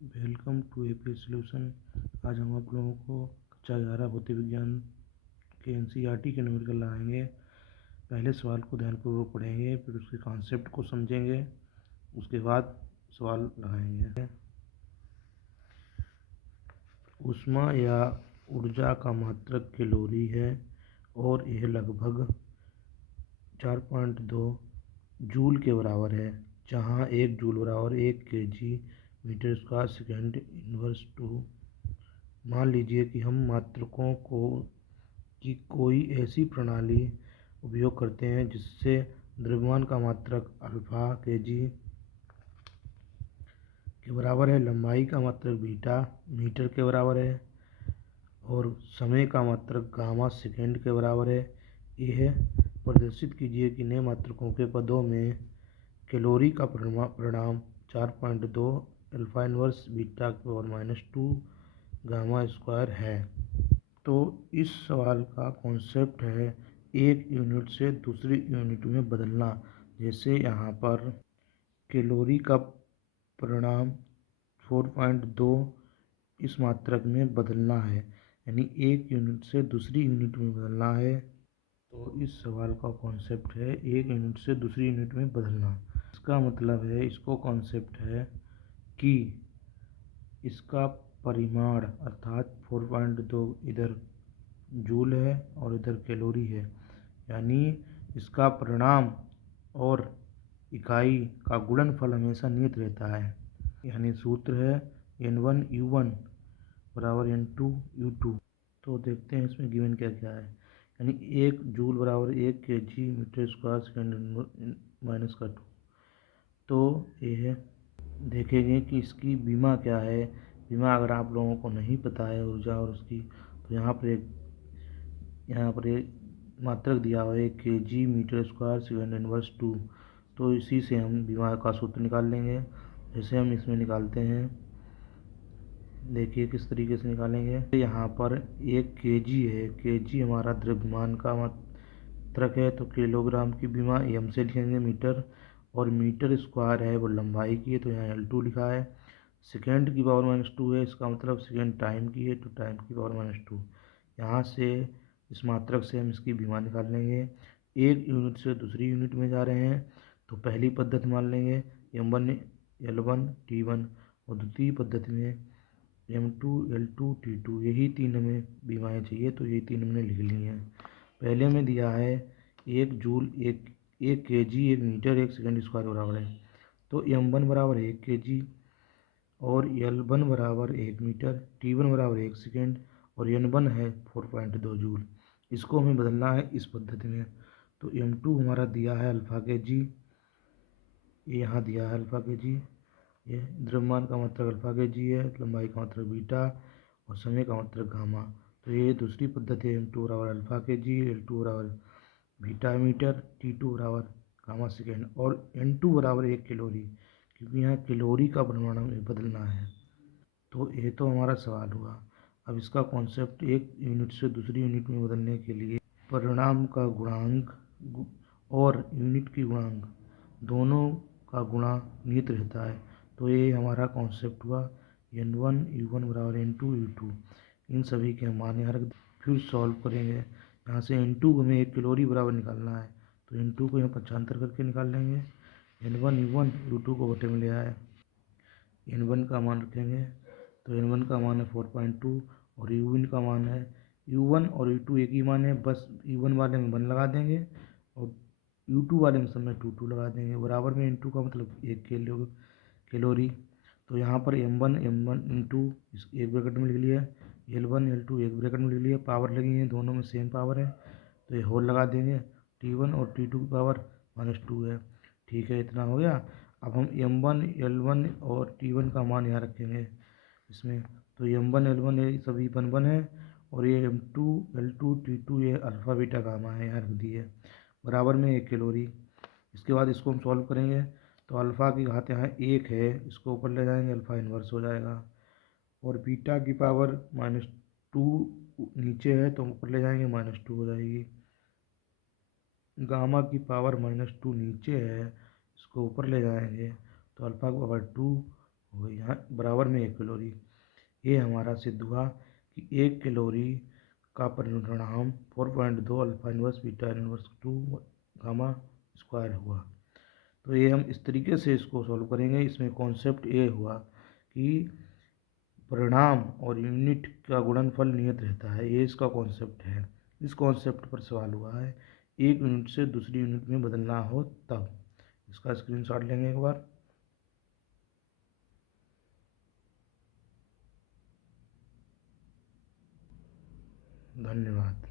Welcome to AP solution. आज हम आप लोगों को कक्षा 11 भौतिक विज्ञान के एनसीईआरटी के न्यूमेरिकल लाएंगे। पहले सवाल को ध्यानपूर्वक पढ़ेंगे, फिर उसके कॉन्सेप्ट को समझेंगे, उसके बाद सवाल लगाएंगे। ऊष्मा या ऊर्जा का मात्रक कैलोरी है और यह लगभग 4.2 जूल के बराबर है, जहाँ 1 जूल बराबर 1 kg metre square second inverse 2। मान लीजिए कि हम मात्रकों की कोई ऐसी प्रणाली उपयोग करते हैं जिससे द्रव्यमान का मात्रक अल्फा kg के बराबर है, लंबाई का मात्रक बीटा मीटर के बराबर है और समय का मात्रक गामा सेकेंड के बराबर है। यह प्रदर्शित कीजिए कि नए मात्रकों के पदों में कैलोरी का परिणाम 4.2 अल्फा इनवर्स बीटा की पावर -2 गामा स्क्वायर है। तो इस सवाल का कॉन्सेप्ट है एक यूनिट से दूसरी यूनिट में बदलना। जैसे यहाँ पर कैलोरी का परिणाम 4.2 इस मात्रक में बदलना है, यानी एक यूनिट से दूसरी यूनिट में बदलना है। तो इस सवाल का कॉन्सेप्ट है एक यूनिट से दूसरी यूनिट में बदलना। इसका मतलब है, इसको कॉन्सेप्ट है कि इसका परिमाण अर्थात 4.2 इधर जूल है और इधर कैलोरी है, यानी इसका परिणाम और इकाई का गुणनफल हमेशा नियत रहता है। यानी सूत्र है N1U1 बराबर N2U2। तो देखते हैं इसमें गिवन क्या क्या है। यानी 1 जूल बराबर 1 kg metre square second minus का 2। तो यह देखेंगे कि इसकी बीमा क्या है। बीमा अगर आप लोगों को नहीं पता है ऊर्जा और उसकी, तो यहाँ पर एक मात्रक दिया हुआ है 1 kg metre square second inverse 2। तो इसी से हम बीमा का सूत्र निकाल लेंगे। जैसे हम इसमें निकालते हैं, देखिए किस तरीके से निकालेंगे। यहाँ पर 1 kg है, kg हमारा द्रव्यमान का मात्रक है, तो किलोग्राम की बीमा m से लिखेंगे मीटर, और मीटर स्क्वायर है वो लंबाई की है, तो यहाँ L2 लिखा है। सेकेंड की पावर -2 है, इसका मतलब सेकेंड टाइम की है, तो टाइम की पावर -2। यहाँ से इस मात्रक से हम इसकी बीमा निकाल लेंगे। एक यूनिट से दूसरी यूनिट में जा रहे हैं तो पहली पद्धति मान लेंगे M1 L1 T1, और द्वितीय पद्धति में M2 L2 T2। यही तीन हमें बीमाएँ चाहिए, तो ये तीन हमने लिख ली हैं। पहले में दिया है 1 joule 1 kg 1 metre 1 second square बराबर है, तो M1 बराबर 1 kg और L1 बराबर 1 मीटर, T1 बराबर 1 सेकेंड और N1 है 4.2 जूल। इसको हमें बदलना है इस पद्धति में। तो M2 हमारा दिया है अल्फा kg, ये यहाँ दिया है अल्फा kg, ये द्रव्यमान का मात्रक अल्फा kg है, लंबाई का मात्रक बीटा और समय का मात्रक गामा। तो ये दूसरी पद्धति है M2 बराबर अल्फा kg, L2 बराबर बीटा मीटर, T2 बराबर गामा सेकेंड और N2 बराबर 1 कैलोरी, क्योंकि यहाँ कैलोरी का परिमाण हमें बदलना है। तो ये तो हमारा सवाल हुआ। अब इसका कॉन्सेप्ट एक यूनिट से दूसरी यूनिट में बदलने के लिए परिणाम का गुणांक और यूनिट की गुणांक दोनों का गुणा नियत रहता है। तो ये हमारा कॉन्सेप्ट हुआ N1U1 बराबर N2U2। इन सभी के मान यहाँ रख फिर सॉल्व करेंगे। यहाँ से N2 हमें 1 कैलोरी बराबर निकालना है, तो N2 को यहाँ पक्षांतर करके निकाल लेंगे। N1U1 U2 को बटे में ले आए, N1 का मान रखेंगे, तो N1 का मान है 4.2 और U1 का मान है, U1 और U2 एक ही मान है, बस U1 वाले में 1 लगा देंगे और U2 वाले में सब में 2 लगा देंगे। बराबर में N2 का मतलब 1 कैलोरी। तो यहाँ पर M1 M2 एक ब्रैकेट में लिख लिया, L1 L2 एक ब्रैकेट में लिख लिया, पावर लगी है, दोनों में सेम पावर है, तो ये होल लगा देंगे। T1 और T2 की पावर -2 है। ठीक है, इतना हो गया। अब हम M1 L1 और T1 का मान यहाँ रखेंगे इसमें, तो M1 L1 ये सभी 1 है और ये M2 L2 T2 ये अल्फ़ा बीटा गामा है, यहाँ रख दिए बराबर में 1 कैलोरी। इसके बाद इसको हम सॉल्व करेंगे, तो अल्फ़ा की घात यहाँ 1 है, इसको ऊपर ले जाएंगे, अल्फ़ा इन्वर्स हो जाएगा, और बीटा की पावर -2 नीचे है तो ऊपर ले जाएंगे -2 हो जाएगी। गामा की पावर -2 नीचे है, इसको ऊपर ले जाएंगे तो अल्फ़ा की पावर 2 हो गई, यहाँ बराबर में 1 कैलोरी। ये हमारा सिद्ध हुआ कि 1 कैलोरी का परिणाम 4.2 alpha inverse beta inverse 2 gamma square हुआ। तो ये हम इस तरीके से इसको सॉल्व करेंगे। इसमें कॉन्सेप्ट ये हुआ कि परिणाम और यूनिट का गुणनफल नियत रहता है, ये इसका कॉन्सेप्ट है। इस कॉन्सेप्ट पर सवाल हुआ है एक यूनिट से दूसरी यूनिट में बदलना हो तब। इसका स्क्रीनशॉट लेंगे एक बार। धन्यवाद।